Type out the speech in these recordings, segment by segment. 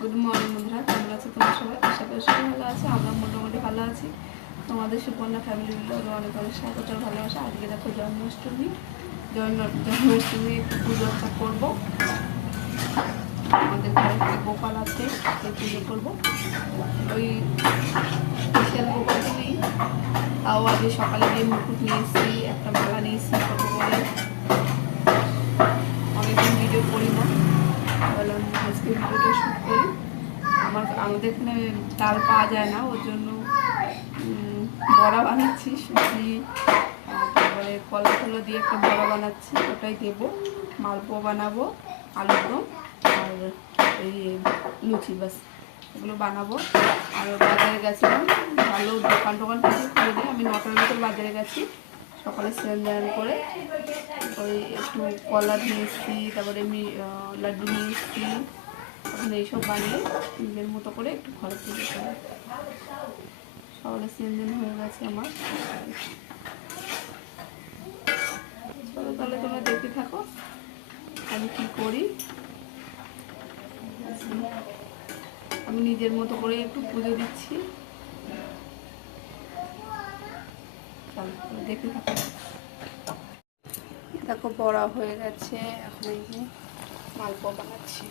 Good morning বন্ধুরা, কেমন আছে তোমার সবাই? আশা করি সবাই ভালো আছে। আমরা মোটামুটি ভালো আছি। তোমাদের সুপর্ণা ফ্যামিলি ব্লগে অনেক অনেক স্বাগত, ভালোবাসা। আজকে দেখো জন্মাষ্টমী, জন্মাষ্টমী একটু পুজো অর্চা করবো। আমাদের ঘরে একটা গোপাল আছে, সেই পুজো করবো। ওই বিশাল গোপালটা নেই, তাও আজকে সকালে গিয়ে মুকুট নিয়ে এসেছি, একটা মালা নিয়েছি ছোটো করে। অনেকদিন ভিডিও করি না, বললাম আজকে ভিডিওটা শ্যুট করি। আমাদের এখানে ডাল পাওয়া যায় না, ওর জন্য বড়া বানাচ্ছি। সুজি তারপরে কলা ফলো দিয়ে একটা বড়া বানাচ্ছি, ওটাই দেবো। মালপোয়া বানাবো, আলুর দম আর এই লুচি, বাস এগুলো বানাবো। আর বাজারে গেছিলাম, ভালো দোকান কিছু খুলে দিই। আমি 9টার ভিতর বাজারে গেছি, সকালে স্নান করে ওই একটু কলা নিয়ে এসেছি, তারপরে আমি লাড্ডু নিয়ে এসেছি। এখন এইসব বানিয়ে নিজের মতো করে একটু ঘরে পুজো করে সকালে স্নান হয়ে গেছে আমার। চলো তাহলে তোমরা দেখতে থাকো আমি কি করি। আমি নিজের মতো করে একটু পুজো দিচ্ছি, চলো দেখতে থাকো। দেখো বড়া হয়ে গেছে, এখন এই যে মালপোয়া বানাচ্ছি।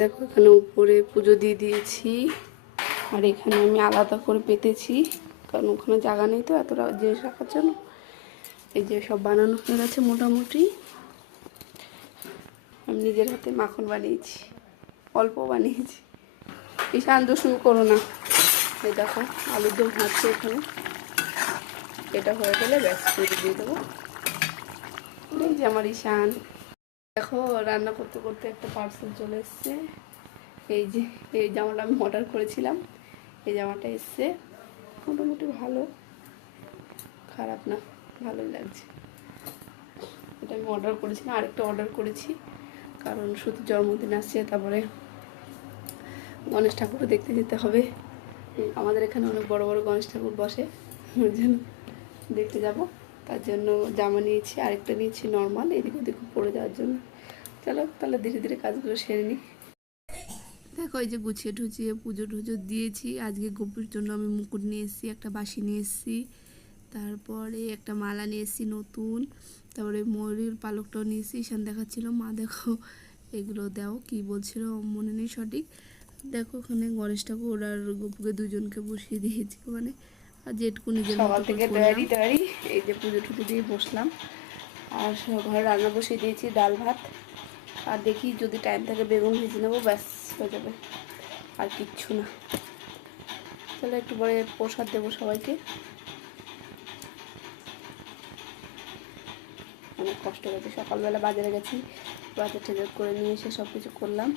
দেখো এখানে উপরে পুজো দিয়ে দিয়েছি, আর এখানে আমি আলাদা করে পেতেছি, কারণ ওখানে জায়গা নেই তো এতটা জিনিস রাখার জন্য। এই যে সব বানানো হয়ে গেছে মোটামুটি। আমি নিজের হাতে মাখন বানিয়েছি, অল্প বানিয়েছি। ঈশান শুরু করো না। এই দেখো আলুর দম হচ্ছে এখানে, এটা হয়ে গেলে ব্যাস পুজো দিয়ে দেবো। এই যে আমার ঈশান, দেখো রান্না করতে করতে একটা পার্সেল চলে এসছে। এই যে এই জামাটা আমি অর্ডার করেছিলাম, এই জামাটা এসছে। মোটামুটি ভালো, খারাপ না, ভালোই লাগছে। এটা আমি অর্ডার করেছিলাম, আরেকটা অর্ডার করেছি, কারণ শুধু জন্মদিন আসছে, তারপরে গণেশ ঠাকুরও দেখতে যেতে হবে। আমাদের এখানে অনেক বড় বড় গণেশ ঠাকুর বসে, ওই জন্য দেখতে যাব। তার জন্য জামা নিয়েছি, আরেকটা নিয়েছি নর্মাল, এদিক ওদিক পরে যাওয়ার জন্য। চলো তাহলে ধীরে ধীরে কাজগুলো সেরে নিই। দেখো এই যে গুছিয়ে ঠুচিয়ে পুজো টুজো দিয়েছি। আজকে গোপুর জন্য আমি মুকুট নিয়ে এসেছি, একটা বাঁশি নিয়ে এসেছি, তারপরে একটা মালা নিয়ে এসেছি নতুন, তারপরে ময়ূরের পালকটাও নিয়েছি। ঈশান দেখাচ্ছিল, মা দেখো এগুলো দাও কি বলছিল মনে নেই সঠিক। দেখো ওখানে গণেশ ঠাকুর আর গোপুকে দুজনকে বসিয়ে দিয়েছি, মানে আর যেটুকু নিজের সকাল থেকে তৈরি এই যে পুজো টুজো দিয়ে বসলাম। আর ঘরে রান্না বসিয়ে দিয়েছি, ডাল ভাত, আর দেখি যদি টাইম থাকে বেগুন ভেজে নেবো, ব্যাস হয়ে যাবে, আর কিচ্ছু না। তাহলে একটু পরে প্রসাদ দেবো সবাইকে। অনেক কষ্ট হয়েছে, সকালবেলা বাজারে গেছি, বাজার টাজার করে নিয়ে এসে সব কিছু করলাম,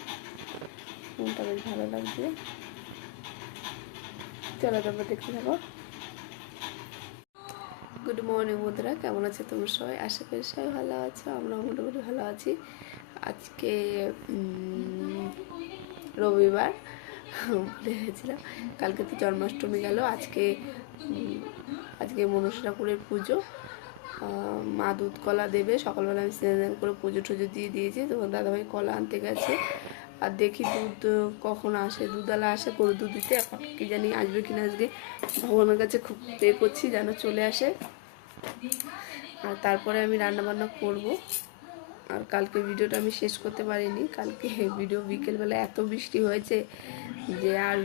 মনটা বেশ ভালো লাগছে। চলো তোমরা দেখতে থাকো। গুড মর্নিং বন্ধুরা, কেমন আছে তোমরা সবাই? আশা করি সবাই ভালো আছো, আমরা মোটামুটি ভালো আছি। আজকে রবিবার, ভুলে গেছিলাম, কালকে তো জন্মাষ্টমী গেল। আজকে মনসা ঠাকুরের পুজো। মা দুধ কলা দেবে, সকালবেলা আমি স্নান করে পুজো টুজো দিয়ে দিয়েছি। তোমার দাদাভাই কলা আনতে গেছে, আর দেখি দুধ কখন আসে, দুধওয়ালা আসে গরু দুধ দিতে। এখন কি জানি আসবে কিনা, আজকে ভগবানের কাছে খুব প্রে করছি যেন চলে আসে। আর তারপরে আমি রান্নাবান্না করব। আর কালকে ভিডিওটা আমি শেষ করতে পারিনি, কালকে ভিডিও বিকেলবেলা এত বৃষ্টি হয়েছে যে আর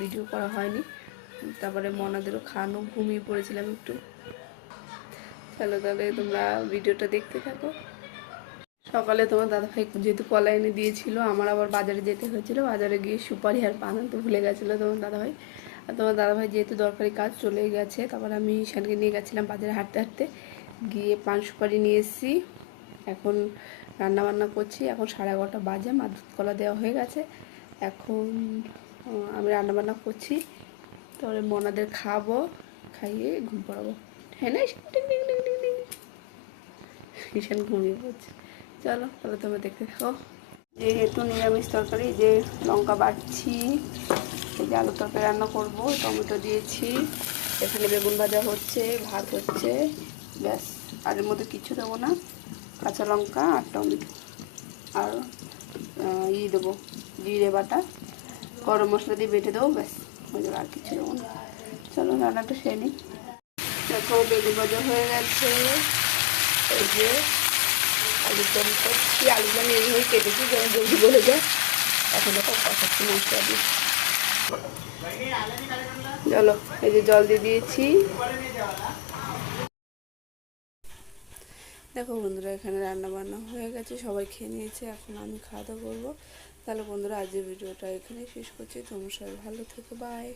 ভিডিও করা হয়নি। তারপরে মনাদেরও খানো, ঘুমিয়ে পড়েছিলাম একটু। চলো তাহলে তোমরা ভিডিওটা দেখতে থাকো। সকালে তোমার দাদাভাই যেহেতু কলা এনে দিয়েছিল, আমার আবার বাজারে যেতে হয়েছিল, বাজারে গিয়ে সুপারি আর পান আনতে ভুলে গেছিলো তোমার দাদাভাই। আর তোমার দাদাভাই যেহেতু দরকারি কাজ চলে গেছে, তারপর আমি ঈশানকে নিয়ে গেছিলাম বাজারে হাঁটতে হাঁটতে, গিয়ে পান সুপারি নিয়ে এসেছি। এখন রান্নাবান্না করছি, এখন 11:30 বাজে, মা দুধ কলা দেওয়া হয়ে গেছে। এখন আমি রান্নাবান্না করছি, তারপরে মনাদের খাবো, খাইয়ে ঘুম পড়াবো। হ্যাঁ না ঈশান ঘুমিয়ে পড়ছে। চলো তাহলে তোমরা দেখতে থাকো। যেহেতু নিরামিষ তরকারি, যে লঙ্কা বাটছি, এই যে আলু তরকারি রান্না করব, টমেটো দিয়েছি, এখানে বেগুন ভাজা হচ্ছে, ভাত হচ্ছে, ব্যাস। আর এর মধ্যে কিছু দেবো না, কাঁচা লঙ্কা আর টমেটো, আর দেবো জিরে বাটা, গরম মশলা দিয়ে বেটে দেবো, ব্যাস হয়ে যাবে, আর কিছু দেবো না। চলো রান্নাটা সেরে নিই। দেখো বেগুন ভাজা হয়ে গেছে, এই যে আলুর দম করছি, আলুটা এইভাবে কেটেছি যেন জলদি বলে যায়। এখন দেখো কষাচ্ছি মশলা দিয়ে। চলো এই যে জল দিয়ে দিয়েছি। দেখো বন্ধুরা এখানে রান্না বান্না হয়ে গেছে, সবাই খেয়ে নিয়েছে, এখন আমি খাওয়া দাওয়া করবো। তাহলে বন্ধুরা আজকের ভিডিওটা এখানেই শেষ করছি। তোমরা সবাই ভালো থেকো, বাই।